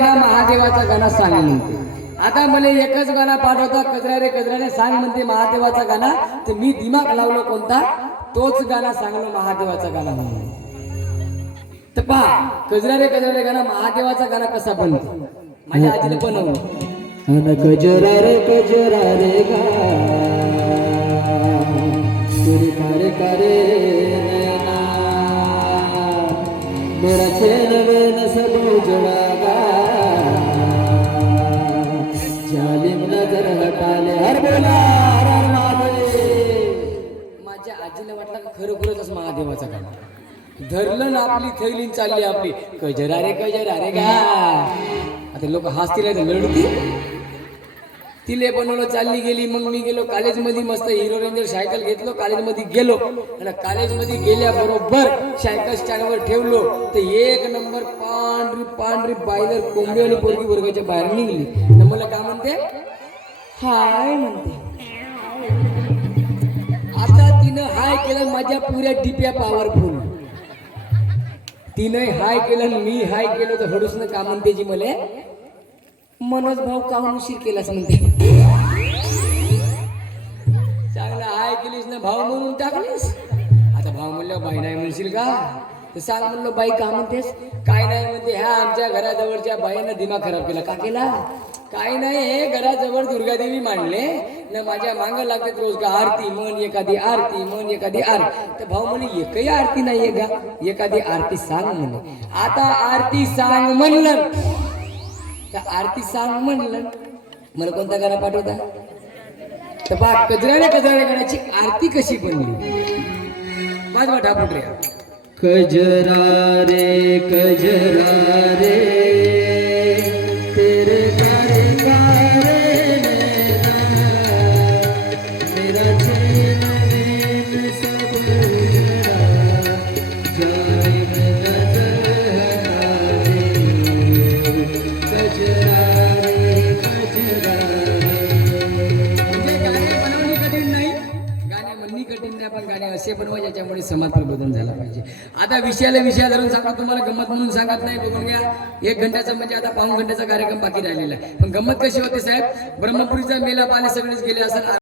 महादेवाचा गाणं सांग म्हणते. आता मला एकच गाणं पाठवता कजरा रे कजराने सांग म्हणते महादेवाचा गाणं. तर मी दिमाग लावलो कोणता तोच गाणं सांगलो महादेवाचा गाणं म्हणून. तर पहा कजरा रे गाणं महादेवाचा गाणं कसा बनतो. माझ्या आजीने बनवलं. कजरा रे गा तेरे कारे कारे नैना मेरा चैन वेन सब उजड़ा जालिम नजर हटा ले हर बोला हर हर महादेव. माझ्या आजीला वाटलं का खरोखरच महादेवाचा गाणं धरलं ना आपली थैली चालली आपली कजरा रे गा. आता लोक हसतील लढती तिले बनवलं चालली गेली. मग मी गेलो कॉलेजमध्ये मस्त हिरो रेंजर सायकल घेतलो कॉलेजमध्ये गेलो आणि कॉलेजमध्ये गेल्याबरोबर सायकल स्टँडवर ठेवलो तर एक नंबर पांढरी पांढरी बायलर कोंबडी आणि पोरगी वर्गाच्या बाहेर निघली. आणि मला काय म्हणते हाय म्हणते. आता तिनं हाय केलं माझ्या पुऱ्या टिप्या पॉवरफुल. तिनं हाय केलं मी हाय केलं तर हडूसनं का म्हणते जी मले मनोज भाऊ काहून उशीर केलास म्हणते. चांगला हाय केलीस ना भाऊ म्हणून टाकलीस. आता भाऊ म्हणलं बाई नाही म्हणशील का तर सांग म्हणलं बाई का म्हणतेस. काय नाही म्हणते ह्या आमच्या घराजवळच्या बाईनं दिमाग खराब केला. का केला काय नाही हे घराजवळ दुर्गादेवी मांडले ना माझ्या मांग लागतात रोज का आरती म्हण एखादी आरती म्हण एखादी आरती. तर भाऊ म्हणे एकही आरती नाहीये का एखादी आरती सांग म्हणे. आता आरती सांग म्हणलं तर आरती सांग म्हणलं मला कोणता गाणं पाठवता. तर पा कजराने गाण्याची आरती कशी बनली. माझ ठापूर रे कजरा रे तेरे कारे कारे नैना मेरा चैन वेन सब उजड़ा जालिम नजर हटा ले कठीण नाही पण गाणे असे बनवायचे ज्याच्यामुळे समाज प्रबोधन झाला पाहिजे. आता विषय धरून सांगा तुम्हाला गंमत म्हणून सांगत नाही. बघून घ्या 1 घंट्याचा म्हणजे आता पाऊण घंट्याचा कार्यक्रम बाकी राहिलेला आहे. पण गंमत कशी होते साहेब ब्रह्मपुरीचा मेला पाणी सगळेच गेले असं